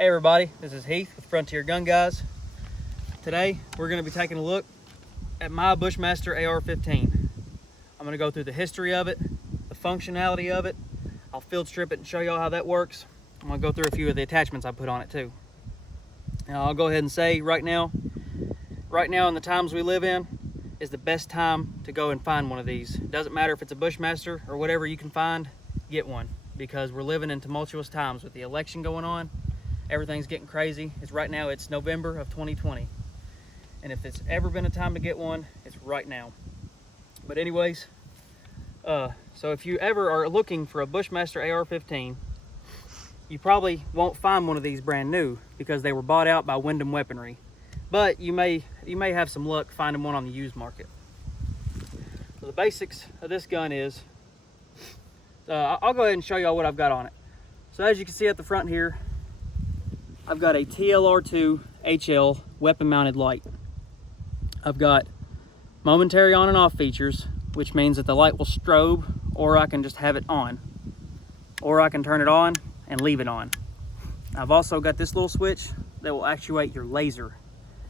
Hey everybody, this is Heath with Frontier Gun Guys. Today we're going to be taking a look at my Bushmaster AR-15. I'm going to go through the history of it, the functionality of it. I'll field strip it and show y'all how that works. I'm going to go through a few of the attachments I put on it too. Now I'll go ahead and say right now in the times we live in is the best time to go and find one of these. It doesn't matter if it's a Bushmaster or whatever you can find, get one, because we're living in tumultuous times with the election going on. Everything's getting crazy. Right now it's November of 2020. And if it's ever been a time to get one, it's right now. But anyways, so if you ever are looking for a Bushmaster AR-15, you probably won't find one of these brand new because they were bought out by Wyndham Weaponry. But you may have some luck finding one on the used market. So the basics of this gun is, I'll go ahead and show y'all what I've got on it. So as you can see at the front here, I've got a TLR2 HL weapon mounted light. I've got momentary on and off features, which means that the light will strobe, or I can just have it on, or I can turn it on and leave it on. I've also got this little switch that will actuate your laser,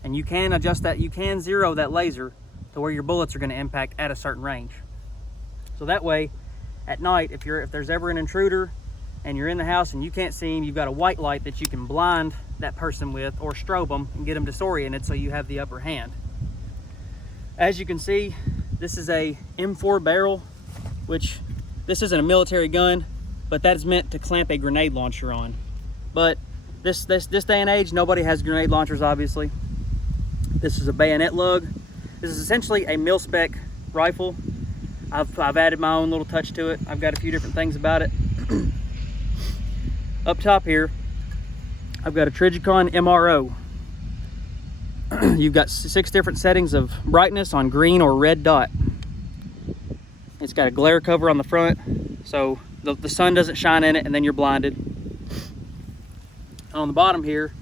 and you can adjust that. You can zero that laser to where your bullets are going to impact at a certain range. So that way, at night, if there's ever an intruder and you're in the house and you can't see him, you've got a white light that you can blind that person with or strobe them and get them disoriented so you have the upper hand. As you can see, this is a M4 barrel, which this isn't a military gun, but that is meant to clamp a grenade launcher on. But this day and age, nobody has grenade launchers, obviously. This is a bayonet lug. This is essentially a mil-spec rifle. I've added my own little touch to it. I've got a few different things about it. Up top here, I've got a Trijicon MRO. You've got 6 different settings of brightness on green or red dot. It's got a glare cover on the front, so the sun doesn't shine in it and then you're blinded. On the bottom here,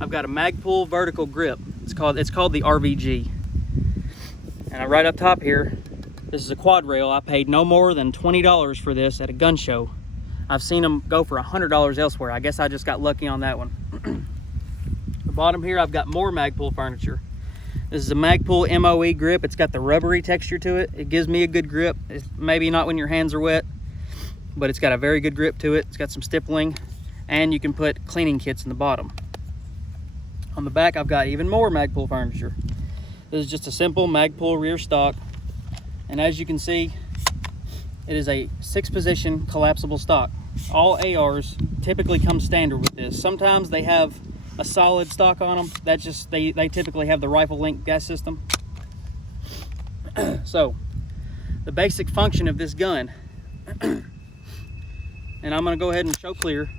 I've got a Magpul vertical grip. It's called the RVG. And right up top here, this is a quad rail. I paid no more than $20 for this at a gun show. I've seen them go for $100 elsewhere. I guess I just got lucky on that one. The bottom here, I've got more Magpul furniture. This is a Magpul MOE grip. It's got the rubbery texture to it. It gives me a good grip. It's maybe not when your hands are wet, but it's got a very good grip to it. It's got some stippling, and you can put cleaning kits in the bottom. On the back, I've got even more Magpul furniture. This is just a simple Magpul rear stock, and as you can see, it is a 6-position collapsible stock. All ARs typically come standard with this. Sometimes they have a solid stock on them. That's just, they typically have the rifle link gas system. So, the basic function of this gun, and I'm gonna go ahead and show clear,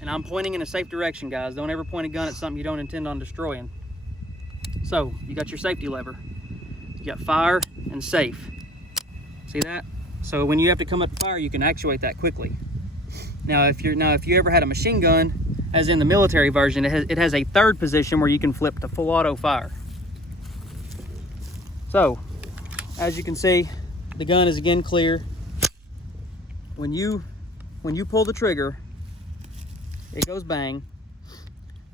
and I'm pointing in a safe direction, guys. Don't ever point a gun at something you don't intend on destroying. So, you got your safety lever. You got fire and safe. See that? So when you have to come up to fire, you can actuate that quickly. Now, if you ever had a machine gun, as in the military version, it has a 3rd position where you can flip to full auto fire. So, as you can see, the gun is again clear. When you pull the trigger, it goes bang.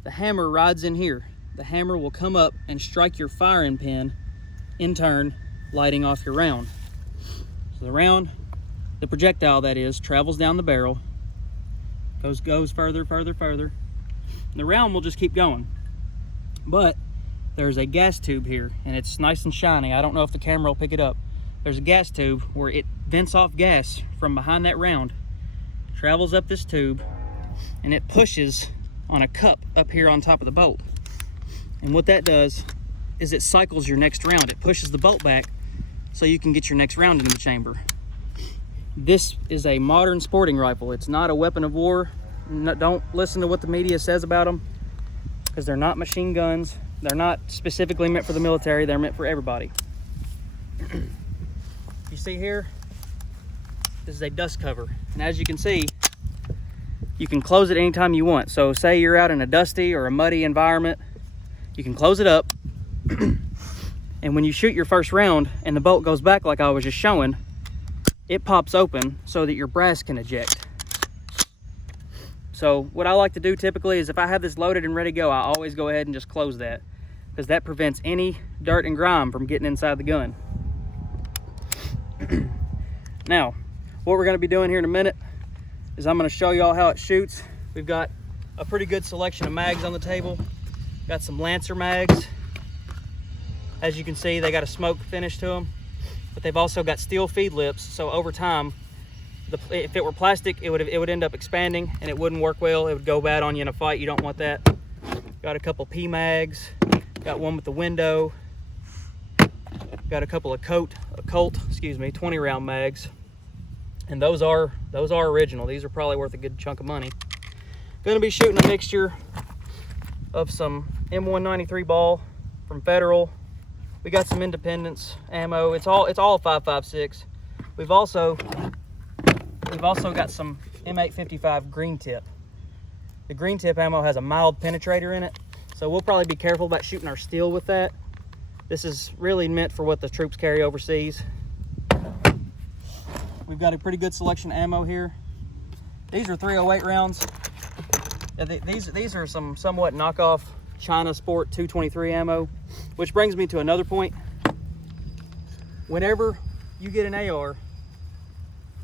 The hammer rides in here. The hammer will come up and strike your firing pin, in turn, lighting off your round. So the round, the projectile that is, travels down the barrel, goes further, further, further. The round will just keep going. But there's a gas tube here, and it's nice and shiny. I don't know if the camera will pick it up. There's a gas tube where it vents off gas from behind that round, travels up this tube, and it pushes on a cup up here on top of the bolt. And what that does is it cycles your next round. It pushes the bolt back so you can get your next round in the chamber. This is a modern sporting rifle. It's not a weapon of war. Don't listen to what the media says about them, because they're not machine guns. They're not specifically meant for the military. They're meant for everybody. You see here, this is a dust cover. And as you can see, you can close it anytime you want. So say you're out in a dusty or a muddy environment, you can close it up. And when you shoot your first round and the bolt goes back like I was just showing, it pops open so that your brass can eject. So what I like to do typically is if I have this loaded and ready to go, I always go ahead and just close that, because that prevents any dirt and grime from getting inside the gun. Now, what we're going to be doing here in a minute is I'm going to show y'all how it shoots. We've got a pretty good selection of mags on the table. Got some Lancer mags. As you can see, they got a smoke finish to them, but they've also got steel feed lips, so over time, if it were plastic, it would end up expanding and it wouldn't work well. It would go bad on you in a fight. You don't want that. Got a couple P mags. Got one with the window. Got a couple of Colt 20 round mags, and those are original. These are probably worth a good chunk of money. Going to be shooting a mixture of some M193 ball from Federal. We got some Independence ammo. It's all 5.56. We've also got some M855 green tip. The green tip ammo has a mild penetrator in it, so we'll probably be careful about shooting our steel with that. This is really meant for what the troops carry overseas. We've got a pretty good selection of ammo here. These are 308 rounds. These are some somewhat knockoff China Sport 223 ammo, which brings me to another point. Whenever you get an AR,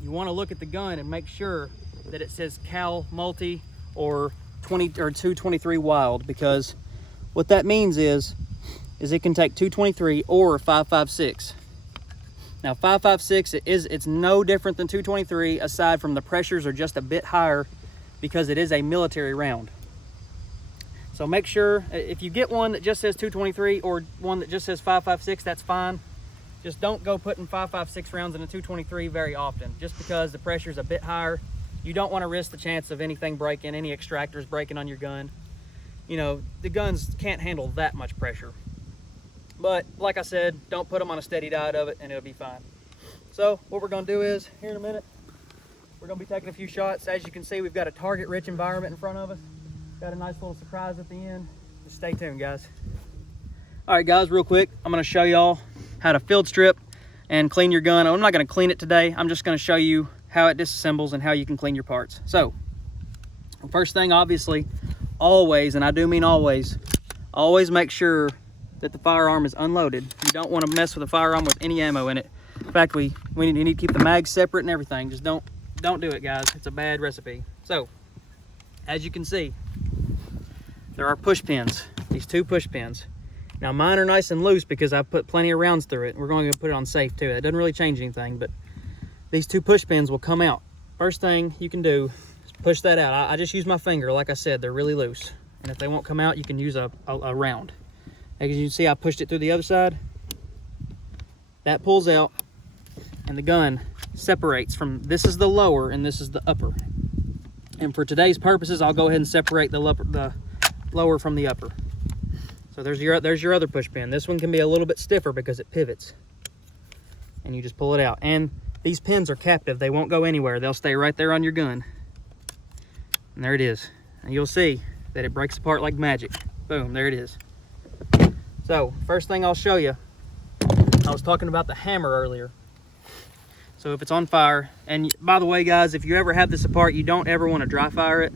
you want to look at the gun and make sure that it says Cal Multi or 223 Wild, because what that means is it can take 223 or 5.56. Now 5.56 it's no different than 223, aside from the pressures are just a bit higher because it is a military round. So make sure if you get one that just says 223 or one that just says 5.56, that's fine. Just don't go putting 5.56 rounds in a 223 very often, just because the pressure is a bit higher. You don't want to risk the chance of anything breaking, any extractors breaking on your gun. You know, the guns can't handle that much pressure. But like I said, don't put them on a steady diet of it and it'll be fine. So what we're going to do is, here in a minute, we're going to be taking a few shots. As you can see, we've got a target-rich environment in front of us. Got a nice little surprise at the end. Just stay tuned, guys. All right, guys, real quick, I'm going to show y'all how to field strip and clean your gun. I'm not going to clean it today. I'm just going to show you how it disassembles and how you can clean your parts. So, first thing, obviously, always, and I do mean always make sure that the firearm is unloaded. You don't want to mess with a firearm with any ammo in it. In fact, we need to keep the mags separate and everything. Just don't do it, guys. It's a bad recipe. So, as you can see, there are push pins, these 2 push pins. Now mine are nice and loose because I put plenty of rounds through it. We're going to put it on safe too. It doesn't really change anything, but these 2 push pins will come out. First thing you can do is push that out. I just use my finger. Like I said, they're really loose. And if they won't come out, you can use a round. As you can see, I pushed it through the other side. That pulls out, and the gun separates from, this is the lower and this is the upper. And for today's purposes, I'll go ahead and separate the lower from the upper. So there's your other push pin. This one can be a little bit stiffer because it pivots. And you just pull it out. And these pins are captive. They won't go anywhere. They'll stay right there on your gun. And there it is. And you'll see that it breaks apart like magic. Boom, there it is. So, first thing I'll show you, I was talking about the hammer earlier. So if it's on fire, and by the way, guys, if you ever have this apart, you don't ever want to dry fire it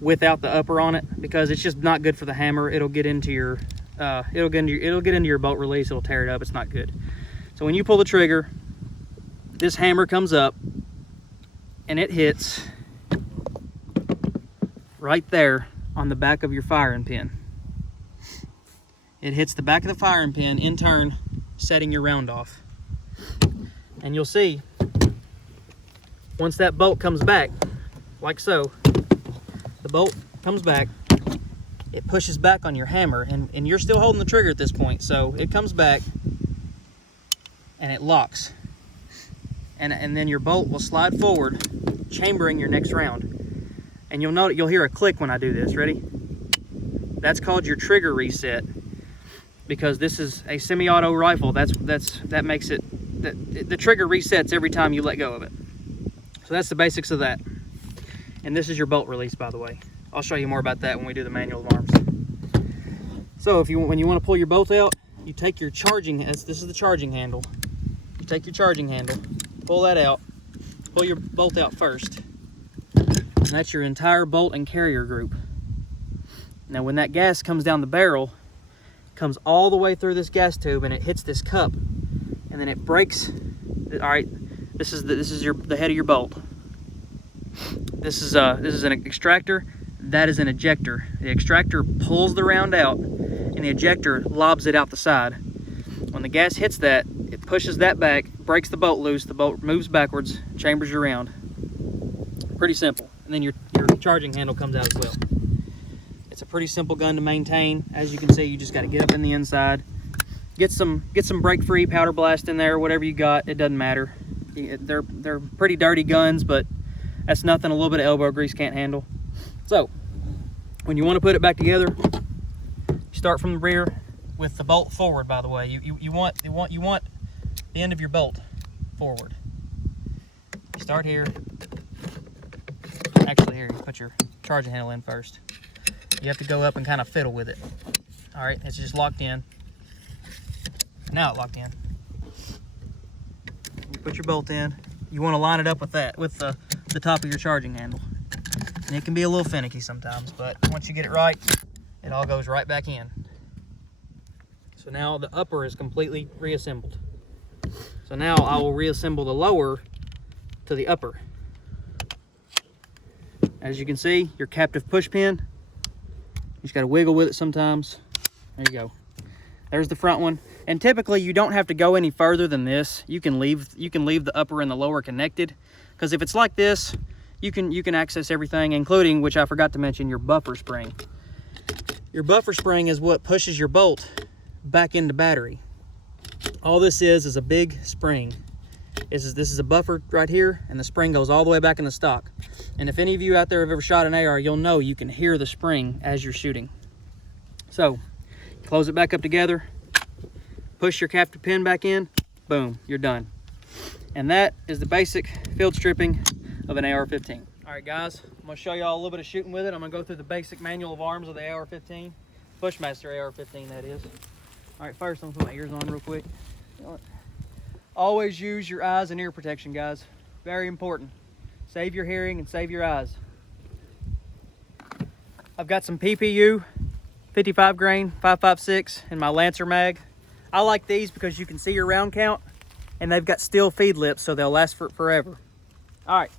without the upper on it, because it's just not good for the hammer. It'll get into your it'll get into your bolt release. It'll tear it up. It's not good. So when you pull the trigger, this hammer comes up and it hits right there on the back of your firing pin. It hits the back of the firing pin, in turn setting your round off. And you'll see, once that bolt comes back, like so, the bolt comes back, it pushes back on your hammer, and you're still holding the trigger at this point, so it comes back and it locks. And then your bolt will slide forward, chambering your next round. And you'll hear a click when I do this. Ready? That's called your trigger reset, because this is a semi-auto rifle. That makes it, the trigger resets every time you let go of it. So that's the basics of that. And this is your bolt release, by the way. I'll show you more about that when we do the manual of arms. So when you want to pull your bolt out, you take your charging, this is the charging handle. You take your charging handle, pull that out, pull your bolt out first. that's your entire bolt and carrier group. Now when that gas comes down the barrel, it comes all the way through this gas tube and it hits this cup, and then it breaks. All right, this is the head of your bolt. This is an extractor. That is an ejector. The extractor pulls the round out, and the ejector lobs it out the side. When the gas hits that, it pushes that back, breaks the bolt loose. The bolt moves backwards, chambers your round. Pretty simple. And then your charging handle comes out as well. It's a pretty simple gun to maintain. As you can see, you just got to get up in the inside, get some break-free powder blast in there, whatever you got. It doesn't matter. They're pretty dirty guns, but that's nothing a little bit of elbow grease can't handle. So when you want to put it back together, you start from the rear with the bolt forward. By the way, you want the end of your bolt forward. You start here. Actually, here, you put your charging handle in first. You have to go up and kind of fiddle with it. All right, it's just locked in. Now it's locked in. You put your bolt in. You want to line it up with that, with the top of your charging handle. And it can be a little finicky sometimes, but once you get it right, it all goes right back in. So now the upper is completely reassembled. So now I will reassemble the lower to the upper. As you can see, your captive push pin, you just got to wiggle with it sometimes. There you go. There's the front one. And typically you don't have to go any further than this. You can leave the upper and the lower connected, because if it's like this, you can access everything, including, which I forgot to mention, your buffer spring. Your buffer spring is what pushes your bolt back into battery. All this is a big spring. This is a buffer right here, and the spring goes all the way back into stock. And if any of you out there have ever shot an AR, you'll know you can hear the spring as you're shooting. So close it back up together, push your captive pin back in, boom, you're done. And that is the basic field stripping of an AR-15. All right, guys, I'm gonna show y'all a little bit of shooting with it. I'm gonna go through the basic manual of arms of the AR-15, Bushmaster AR-15, that is. All right, first I'm gonna put my ears on real quick. Always use your eyes and ear protection, guys. Very important. Save your hearing and save your eyes. I've got some PPU 55 grain 5.56 in my Lancer mag. I like these because you can see your round count, and they've got steel feed lips, so they'll last forever. All right.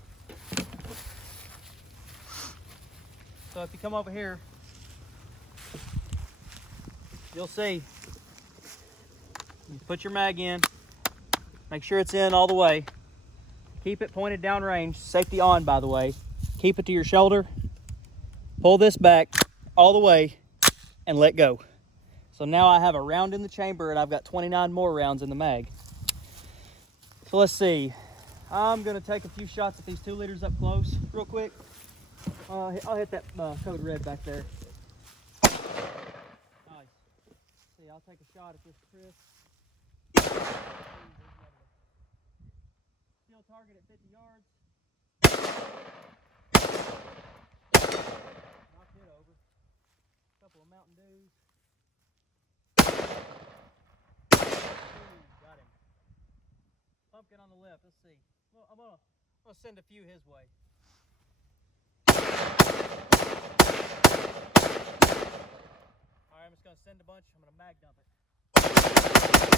So if you come over here, you'll see. You put your mag in. Make sure it's in all the way. Keep it pointed down range. Safety on, by the way. Keep it to your shoulder. Pull this back all the way and let go. So now I have a round in the chamber, and I've got 29 more rounds in the mag. So let's see. I'm gonna take a few shots at these 2 liters up close real quick. I'll hit that code red back there. Nice. See, I'll take a shot at this Chris. Still target at 50 yards. Knocked it over. Couple of Mountain Dews. Ooh, got him. Pumpkin on the left. Let's see. Well, I'm gonna send a few his way. All right, I'm just gonna send a bunch. I'm gonna mag dump it.